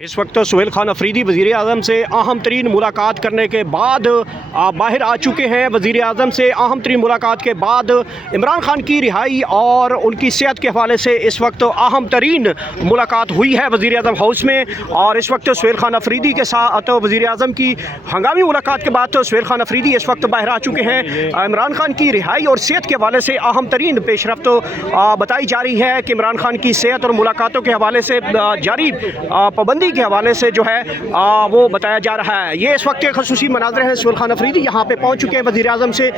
इस वक्त सुहेल खान अफरीदी वज़ीर आज़म से अहम तरीन मुलाकात करने के बाद बाहर आ चुके हैं। वज़ीर आज़म से अहम तरीन मुलाकात के बाद इमरान खान की रिहाई और उनकी सेहत के हवाले से इस वक्त अहम तरीन मुलाकात हुई है वज़ीर आज़म हाउस में। और इस वक्त सुहेल खान अफरीदी के साथ वज़ीर आज़म की हंगामी मुलाकात के बाद सुहेल खान अफरीदी इस वक्त बाहर आ चुके हैं। इमरान खान की रिहाई और सेहत के हवाले से अहम तरीन पेशरफ्त बताई जा रही है कि इमरान खान की सेहत और मुलाकातों के हवाले से जारी पाबंदी के हवाले से जो है वो बताया जा रहा है। ये इस वक्त के खसूसी मनाज़र हैं। सुहेल खान अफरीदी यहाँ पे पहुँच चुके हैं वज़ीर आज़म से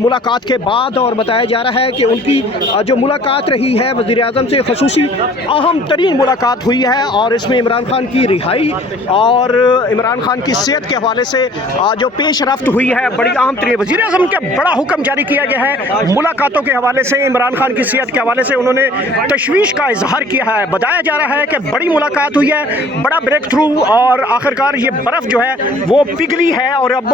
मुलाकात के बाद, और बताया जा रहा है कि उनकी जो मुलाकात रही है वज़ीर आज़म से खसूसी अहम तरीन मुलाकात हुई है। और इसमें इमरान खान की रिहाई और इमरान खान की सेहत के हवाले से जो पेश रफ्त हुई है बड़ी अहम तरीन। वज़ीर आज़म का बड़ा हुक्म जारी किया गया है मुलाकातों के हवाले से। इमरान खान की सेहत के हवाले से उन्होंने तशवीश का इजहार किया है। बताया जा रहा है कि बड़ी मुलाकात हुई है, बड़ा ब्रेक थ्रू, और आखिरकार ये बर्फ़ जो है वो पिघली है। और अब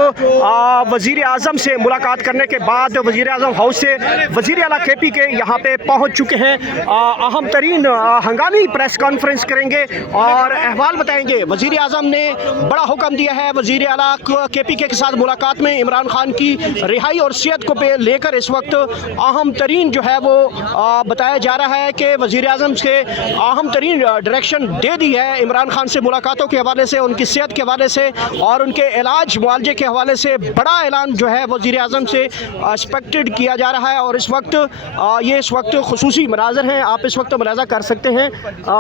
वज़ीर आज़म से मुलाकात करने के बाद वज़ीर आज़म हाउस से वज़ीर आला KP के यहाँ पे पहुँच चुके हैं। अहम तरीन हंगामी प्रेस कॉन्फ्रेंस करेंगे और अहवाल बताएंगे। वज़ीर आज़म ने बड़ा हुक्म दिया है वज़ीर आला KP के साथ मुलाकात में इमरान खान की रिहाई और सेहत को लेकर इस वक्त अहम तरीन जो है वो बताया जा रहा है कि वज़ीर आज़म से अहम तरीन डायरेक्शन दे दी है इमरान खान से मुलाकातों के हवाले से, उनकी सेहत के हवाले से और उनके इलाज मुआवजे के हवाले से। बड़ा ऐलान जो है वज़ीर आज़म से एक्सपेक्टेड किया जा रहा है। और इस वक्त ये इस वक्त खुसूसी मनाज़र हैं, आप इस वक्त मुलाज़ा कर सकते हैं।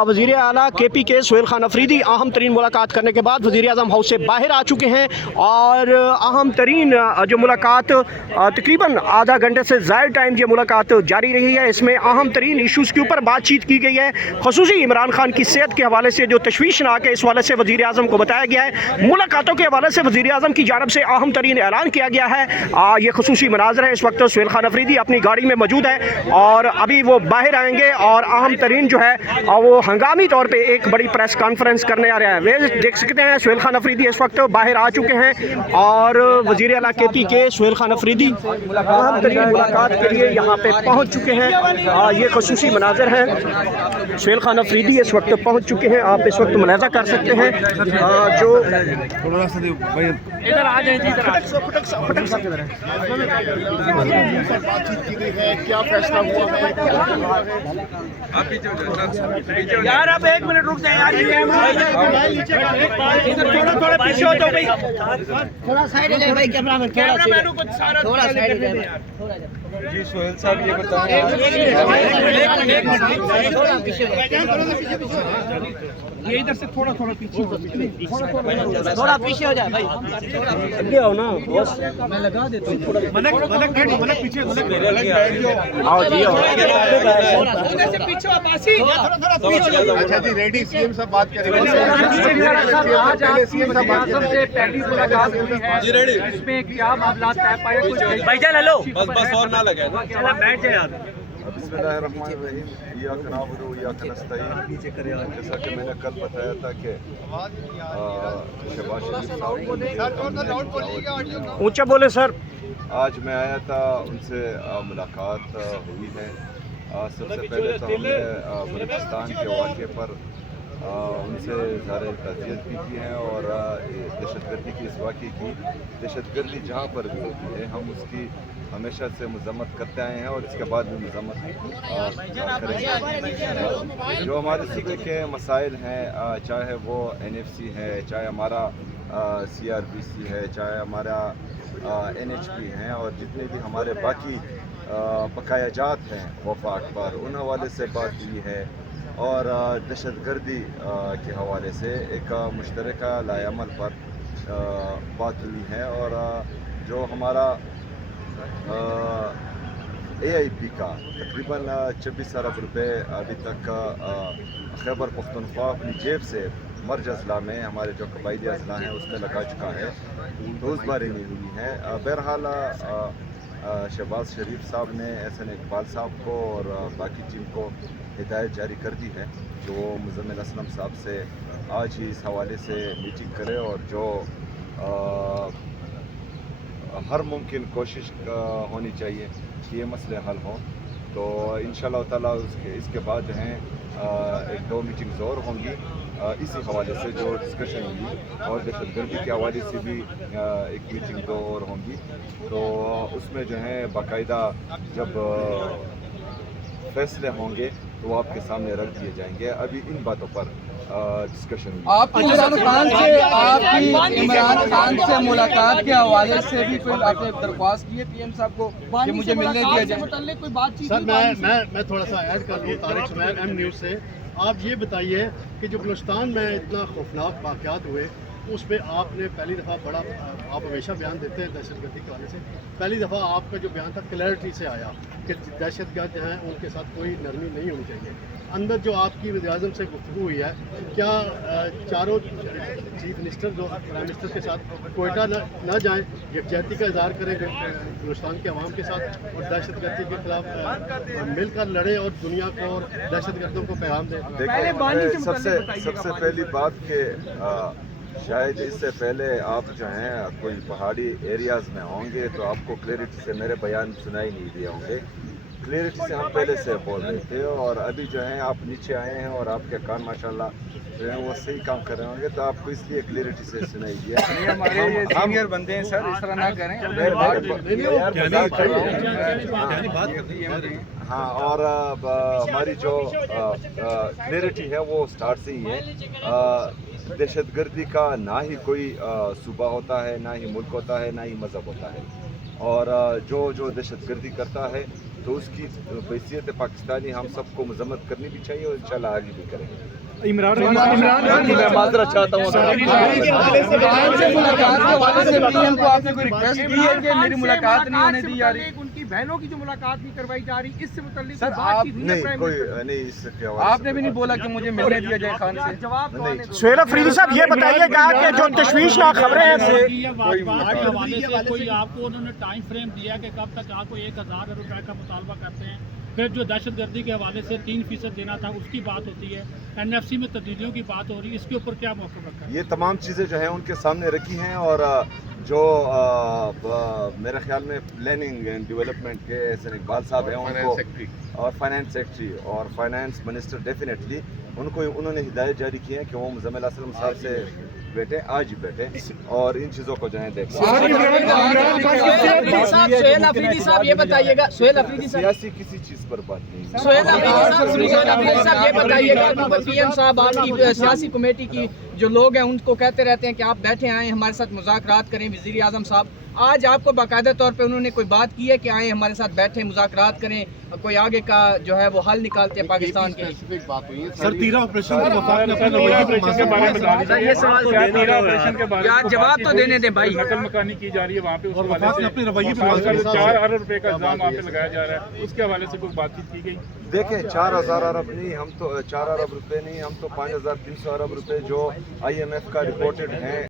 वज़ीर आला KP के सुहेल खान अफरीदी अहम तरीन मुलाकात करने के बाद वज़ीर आज़म हाउस से बाहर आ चुके हैं। और अहम तरीन जो मुलाकात तकरीबन आधा घंटे से ज़्यादा टाइम ये मुलाकात जारी रही है। इसमें अहम तरीन इशूज़ के ऊपर बातचीत की गई है। खुसूसी इमरान खान की सेहत के हवाले से जो तशवीशनाक है इस वाले से वज़ीर आज़म को बताया गया है। मुलाकातों के हवाले से वज़ीर आज़म की जानब से अहम तरीन ऐलान किया गया है। ये खुसूसी मनाज़र है। इस वक्त सुहेल खान अफरीदी अपनी गाड़ी में मौजूद है और अभी वो बाहर आएंगे और अहम तरीन जो है वो हंगामी तौर पर एक बड़ी प्रेस कॉन्फ्रेंस करने आ रहा है। वे देख सकते हैं सुहेल खान अफरीदी इस वक्त बाहर आ चुके हैं और वज़ीर आला KP के सुहेल खान अफरीदी अहम तरीन मुलाकात के लिए यहाँ पे पहुँच चुके हैं। ये खुसूसी मनाज़र हैं। सुहेल खान अफरीदी इस वक्त पहुँच चुके हैं, आप इस वक्त मुलाज़ा कर सकते हैं। जो इधर आ जाए जी, बातचीत की गई है, क्या फैसला हुआ है? यार आप 1 मिनट रुक जाए यार। इधर थोड़ा पीछे हो जाओ भाई, थोड़ा साइड हो जाए भाई। कैमरामैन कैमरामैन को सारा थोड़ा साइड हो जाए। जी सोहेल साहब ये बताएं, थोड़ा पीछे हो जाए। ये इधर से थोड़ा पीछे थोड़ा पीछे हो जाए भाई। आगे आओ ना बॉस, मैं लगा देता हूँ। मलक पीछे आओ जी आओ। उधर से पीछे आप आसी अच्छा जी रेडी CM साहब बात करेंगे। आज CM साहब से पहली मुलाकात हुई है जी, रेडी। इसमें क्या मामला तय पाए कुछ भाईजान? हेलो, बस और ना लगे चला बैठ जाए यार। बिस्मिल्लाहिर्रहमानिर्रहीम, इय्याका नअबुदु व इय्याका नस्तईन। जैसा कि मैंने कल बताया था कि शहबाज शरीफ साहब ऊंचा बोले सर। आज मैं आया था, उनसे मुलाकात हुई है। सबसे पहले तो हमने बलूचिस्तान के वाक़े पर उनसे ज़्यादा ताज़ियत भी की है और दहशतगर्दी की इस वाक़े की, दहशतगर्दी जहाँ पर भी होती है हम उसकी हमेशा से मज़म्मत करते आए हैं और इसके बाद भी मज़म्मत करेंगे। जो हमारे सूबे के मसाइल हैं, चाहे वो NFC है, चाहे हमारा CRPC है, चाहे हमारा NHP हैं, और जितने भी हमारे बाकी बकायाजात हैं वफाक पर, उन हवाले से बात हुई है। और दहशतगर्दी के हवाले से एक मुश्तरका लाएअमल पर बात हुई है। और जो हमारा AIP का तकरीबन 26 अरब रुपये अभी तक खैबर पख्तूनख्वा अपनी जेब से मर्ज अजला में, हमारे जो कबायली अजला हैं उसमें लगा चुका है, तो उस बारे में हुई है। बहरहाल शहबाज शरीफ साहब ने SN इकबाल साहब को और बाकी टीम को हिदायत जारी कर दी है कि वो मुज़म्मिल असलम साहब से आज ही इस हवाले से मीटिंग करे और जो हर मुमकिन कोशिश होनी चाहिए कि ये मसले हल हों। तो इंशाअल्लाह ताला इसके बाद जो हैं 1-2 मीटिंग्स और होंगी इसी हवाले से जो डिस्कशन होगी और दहशत गर्दी के हवाले से भी एक मीटिंग 2 और होंगी, तो उसमें जो है बाकायदा जब फैसले होंगे तो वो आपके सामने रख दिए जाएंगे। अभी इन बातों पर डिस्कशन आपकी इमरान खान से मुलाकात के हवाले से भी कोई आपने दरख्वास्त की है पीएम साहब को कि मुझे मिलने दिया जाए? कोई बातचीत? सर मैं थोड़ा सा ऐड कर दूँ तारिक सुमैर एम न्यूज़ से। आप ये बताइए कि जो बलूचिस्तान में इतना खौफनाक वाक़यात हुए उस पर आपने पहली दफ़ा बड़ा, आप हमेशा बयान देते हैं दहशतगर्दी के हवाले से, पहली दफ़ा आपका जो बयान था क्लैरिटी से आया कि दहशतगर्द हैं उनके साथ कोई नरमी नहीं होनी चाहिए। अंदर जो आपकी वज़ीर-ए-आज़म से गुफ्तगू हुई है, क्या चारों चीफ मिनिस्टर जो प्राइम मिनिस्टर के साथ कोयटा न जाएँ, यकजहती का इज़हार करें बलूचिस्तान के अवाम के साथ और दहशतगर्दी के खिलाफ मिलकर लड़े और दुनिया को और दहशतगर्दों को पैगाम दें? सबसे पहली बात कि शायद इससे पहले आप जो हैं कोई पहाड़ी एरियाज़ में होंगे तो आपको क्लैरिटी से मेरे बयान सुनाई नहीं दिए होंगे। क्लैरिटी से हम पहले से बोल रहे थे और अभी जो है आप नीचे आए हैं और आपके कान माशाल्लाह जो है वो सही काम कर रहे होंगे, तो आपको इसलिए क्लैरिटी से सुनाई दिया। हमारे सीनियर बंदे हैं सर, इस तरह ना करें। हाँ, और हमारी जो क्लैरिटी है वो स्टार्ट से ही है। दहशतगर्दी का ना ही कोई सूबा होता है, ना ही मुल्क होता है, ना ही मज़हब होता है, और जो दहशतगर्दी करता है तो उसकी हैसियत पाकिस्तानी हम सबको मजम्मत करनी भी चाहिए और इंशाल्लाह आगे भी करेंगे। इमरान मैं माजरत चाहता हूँ से पीएम को आपने कोई रिक्वेस्ट की है कि मेरी मुलाकात नहीं होने दी जा रही? उनकी बहनों की जो मुलाकात नहीं करवाई जा रही, इससे मुताल्लिक सर बातचीत हुई है नहीं, प्राइम कोई मिनिस्टर? नहीं, इसके आपने भी नहीं बोला कि मुझे मिलने दिया जाए खान से? जवाब तो आने दो। सुहेल अफरीदी साहब ये बताइएगा कि जो तशवीशनाक खबरें हैं हवाले से कोई आपको उन्होंने टाइम फ्रेम दिया कि कब तक आपको 1000 रुपए का मुतालबा करते हैं? फिर जो दहशतगर्दी के हवाले से 3% देना था उसकी बात होती है, एनएफसी में तब्दीलियों की बात हो रही है, इसके ऊपर क्या मौक़िफ़ रखा है? ये तमाम चीज़ें जो हैं उनके सामने रखी हैं और जो मेरे ख्याल में प्लानिंग एंड डेवलपमेंट के एहसन इकबाल साहब हैं उनको, और फाइनेंस सेक्रेटरी और फाइनेंस मिनिस्टर डेफिनेटली उन्होंने हिदायत जारी की है कि वो मुज़म्मिल असलम साहब से बैठे, आज ही बैठे और इन चीज़ों को जो है देखें। सुहेल अफरीदी साहब ये बताइएगा, सुहेल अफरीदी साहब सियासी किसी चीज़ पर बात नहीं। सुहेल अफरीदी साहब ये बताइएगा कि पीएम साहब आपकी सियासी कमेटी की जो लोग हैं उनको कहते रहते हैं कि आप बैठे आए हमारे साथ मुज़ाकरात करें, वज़ीर-ए-आज़म साहब आज आपको बाकायदा तौर पे उन्होंने कोई बात की है कि आए हमारे साथ बैठे मुज़ाकरात करें, कोई आगे का जो है वो हल निकालते हैं पाकिस्तान के लिए? सर 13 ऑपरेशन यार जवाब तो देने दें भाई। नकल मकानी की जा रही है वहाँ पे, उस हवाले से अपने रवैये पे 4 अरब रुपए का इल्जाम वहाँ पे लगाया जा रहा है, उसके हवाले से कोई बातचीत की गई? देखें 4000 अरब नहीं, हम तो 4 अरब रुपए नहीं, हम तो 5300 अरब रुपए जो IMF का रिपोर्टेड हैं